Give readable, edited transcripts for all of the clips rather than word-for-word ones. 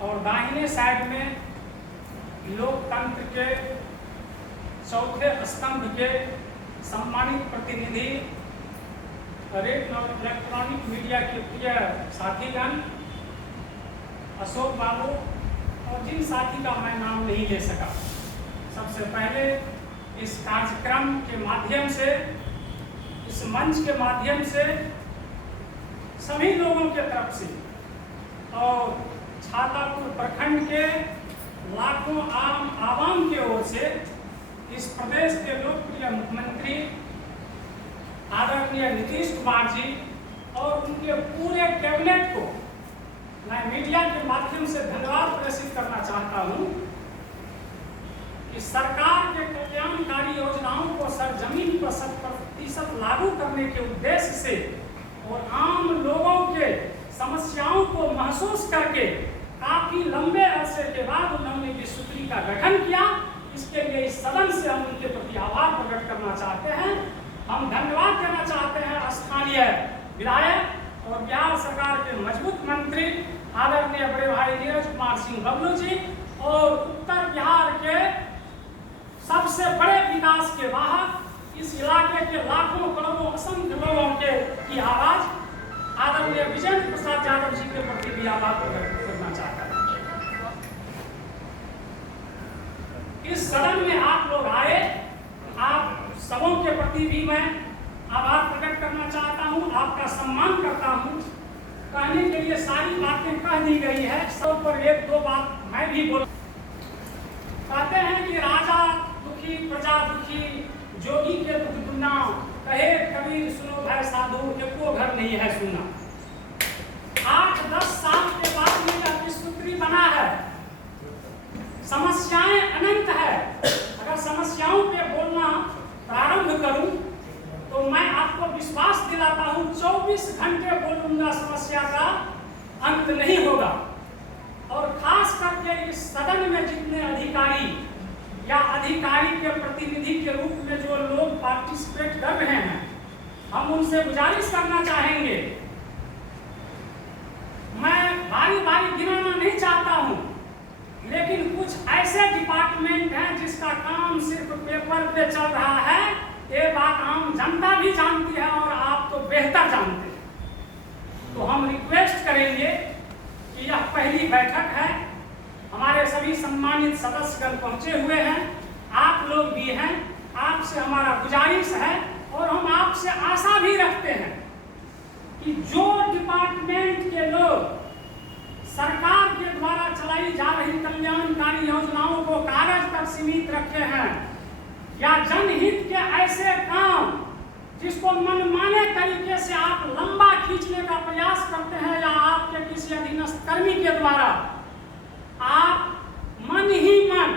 और दाहिने साइड में लोकतंत्र के चौथे स्तंभ के सम्मानित प्रतिनिधि, रेडियो और इलेक्ट्रॉनिक मीडिया के प्रिय साथीगण, अशोक बाबू और जिन साथी का मैं नाम नहीं ले सका, सबसे पहले इस कार्यक्रम के माध्यम से, इस मंच के माध्यम से सभी लोगों के तरफ से और छातापुर प्रखंड के लाखों आम आवाम की ओर से इस प्रदेश के लोकप्रिय मुख्यमंत्री आदरणीय नीतीश कुमार जी और उनके पूरे कैबिनेट को मैं मीडिया के माध्यम से धन्यवाद प्रेषित करना चाहता हूं कि सरकार के कल्याणकारी योजनाओं को सरजमीन पर 100% लागू करने के उद्देश्य से और आम लोगों के समस्याओं को महसूस करके काफी लंबे अरसे के बाद उन्होंने विश्वत्री का गठन किया। इसके लिए इस सदन से हम उनके प्रति आभार प्रकट करना चाहते हैं। हम धन्यवाद देना चाहते हैं स्थानीय विधायक और बिहार सरकार के मजबूत मंत्री आदरणीय बड़े भाई नीरज कुमार सिंह बबलू जी और उत्तर बिहार के सबसे बड़े विकास के वाहक इस इलाके के लाखों करोड़ों असंख्य लोगों के की आवाज आदरणीय विजेंद्र प्रसाद यादव जी के प्रति भी आभार प्रकट करना चाहता हूं। इस सदन में आप लोग आए, आप सबों के प्रति भी मैं आभार प्रकट करना चाहता हूं, आपका सम्मान करता हूं। कहने के लिए सारी बातें कह दी गई है, सब पर एक दो बात मैं भी बोल। कहते हैं कि राजा दुखी प्रजा दुखी, जोगी के दुख दुना, कहे कबीर सुनो भाई साधु, एको घर नहीं है सुना। 8-10 साल के बाद में यह विश्वत्री बना है। समस्याएं अनंत है। अगर समस्याओं पे बोलना प्रारंभ करूं तो मैं आपको विश्वास दिलाता हूं 24 घंटे बोलूंगा, समस्या का अंत नहीं होगा। और खास करके इस सदन में जितने अधिकारी या अधिकारी के प्रतिनिधि के रूप में जो लोग पार्टिसिपेट कर रहे हैं, हम उनसे गुजारिश करना चाहेंगे। मैं बारी बारी गिनाना नहीं चाहता हूं, लेकिन कुछ ऐसे डिपार्टमेंट हैं जिसका काम सिर्फ पेपर पे चल रहा है। ये बात आम जनता भी जानती है और आप तो बेहतर जानते हैं। तो हम रिक्वेस्ट करेंगे कि यह पहली बैठक है, हमारे सभी सम्मानित सदस्यगण पहुंचे हुए हैं, आप लोग भी हैं। आपसे हमारा गुजारिश है और हम आपसे आशा भी रखते हैं कि जो डिपार्टमेंट के लोग सरकार के द्वारा चलाई जा रही कल्याणकारी योजनाओं को कागज तक सीमित रखे हैं या जनहित के ऐसे काम जिसको मनमाने तरीके से आप लंबा खींचने का प्रयास करते हैं या आपके किसी अधीनस्थ कर्मी के द्वारा, आप मन ही मन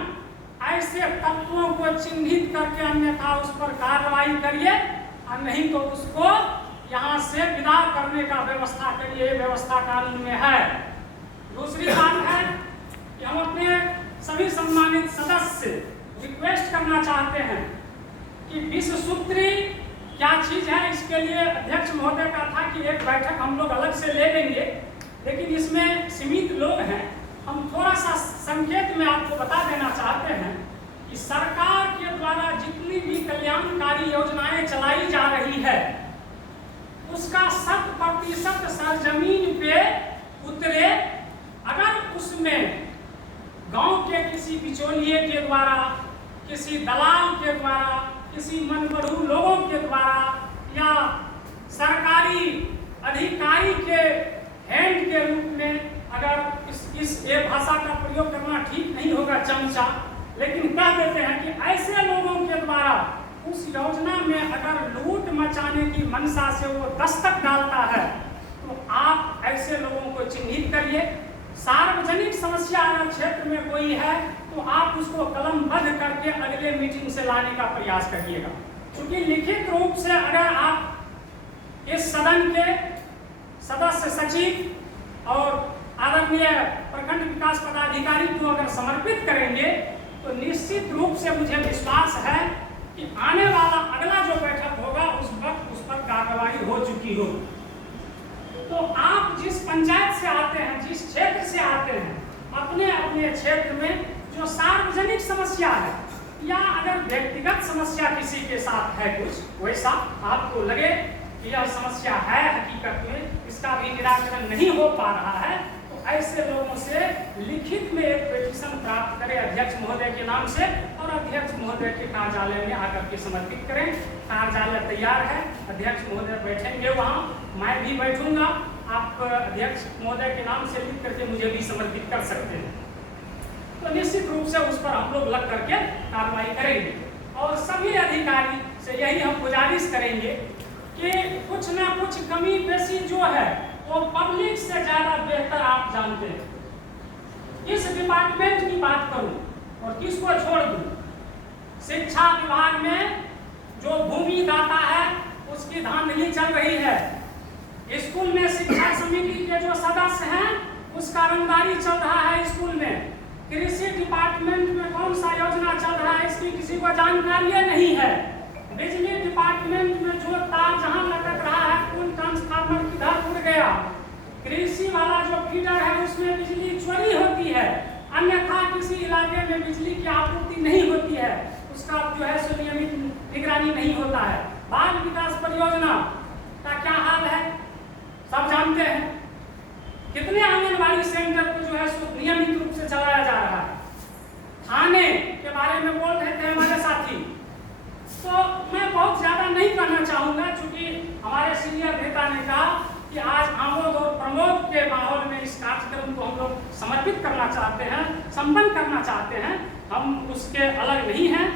ऐसे तत्वों को चिन्हित करके अन्यथा उस पर कार्रवाई करिए और नहीं तो उसको यहाँ से विदा करने का व्यवस्था करिए। व्यवस्था कानून में है। दूसरी बात है कि हम अपने सभी सम्मानित सदस्य से रिक्वेस्ट करना चाहते हैं कि विश्वसूत्री क्या चीज है, इसके लिए अध्यक्ष महोदय का था कि एक बैठक हम लोग अलग से ले लेंगे, लेकिन इसमें सीमित लोग हैं। हम थोड़ा सा संकेत में आपको बता देना चाहते हैं कि सरकार के द्वारा जितनी भी कल्याणकारी योजनाएं चलाई जा रही है उसका 100% सरजमीन पे उतरे। अगर उसमें गांव के किसी बिचौलिए के द्वारा, किसी दलाल के द्वारा, किसी मनबढ़ू लोगों के द्वारा या सरकारी अधिकारी के हैंड के रूप में, अगर ये भाषा का प्रयोग करना ठीक नहीं होगा, चमचा, लेकिन कह देते हैं कि ऐसे लोगों के द्वारा उस योजना में अगर लूट मचाने की मंशा से वो दस्तक डालता है तो आप ऐसे लोगों को चिन्हित करिए। सार्वजनिक समस्या अगर क्षेत्र में कोई है तो आप उसको कलमबद्ध करके अगले मीटिंग से लाने का प्रयास करिएगा। क्योंकि लिखित रूप से अगर आप इस सदन के सदस्य सचिव और आदरणीय प्रखंड विकास पदाधिकारी को अगर समर्पित करेंगे तो निश्चित रूप से मुझे विश्वास है कि आने वाला अगला जो बैठक होगा उस वक्त उस पर कार्रवाई हो चुकी हो। तो आप जिस पंचायत से आते हैं, जिस क्षेत्र से आते हैं, अपने क्षेत्र में जो सार्वजनिक समस्या है या अगर व्यक्तिगत समस्या किसी के साथ है कुछ वैसा आपको लगे कि यह समस्या है हकीकत में इसका भी निराकरण नहीं हो पा रहा है, तो ऐसे लोगों से लिखित में एक पिटीशन प्राप्त करें अध्यक्ष महोदय के नाम से और अध्यक्ष महोदय के कार्यालय में आकर के समर्पित करें। कार्यालय तैयार है, अध्यक्ष महोदय बैठेंगे वहाँ, मैं भी बैठूंगा, आप अध्यक्ष महोदय के नाम से लिख करके मुझे भी समर्पित कर सकते हैं। तो निश्चित रूप से उस पर हम लोग लग करके कार्रवाई करेंगे और सभी अधिकारी से यही हम गुजारिश करेंगे कि कुछ ना कुछ कमी पेशी जो है वो पब्लिक से ज्यादा बेहतर आप जानते हैं। किस डिपार्टमेंट की बात करूं और किसको छोड़ दूं? शिक्षा विभाग में जो भूमि दाता है उसकी धांधली चल रही है, स्कूल में शिक्षा समिति के जो सदस्य हैं उसका रंगदारी चल रहा है स्कूल में, कृषि डिपार्टमेंट में कौन सा योजना चल रहा है इसकी किसी को जानकारी नहीं है, बिजली डिपार्टमेंट में जो तार जहां लटक रहा है कौन ट्रांसफार्मर किधर उड़ गया, कृषि वाला जो फीडर है उसमें बिजली चोरी होती है, अन्यथा किसी इलाके में बिजली की आपूर्ति नहीं होती है, उसका जो है सो नियमित निगरानी नहीं होता है। बाल विकास परियोजना का क्या हाल है सब जानते हैं, कितने आंगनबाड़ी सेंटर को जो है सो नियमित रूप से चलाया जा रहा है। थाने के बारे में बोल रहे थे हमारे साथी, तो मैं बहुत ज्यादा नहीं कहना चाहूंगा क्योंकि हमारे सीनियर नेता ने कहा कि आज आमोद और प्रमोद के माहौल में इस कार्यक्रम को हम लोग समर्पित करना चाहते हैं, संपन्न करना चाहते हैं, हम उसके अलग नहीं हैं।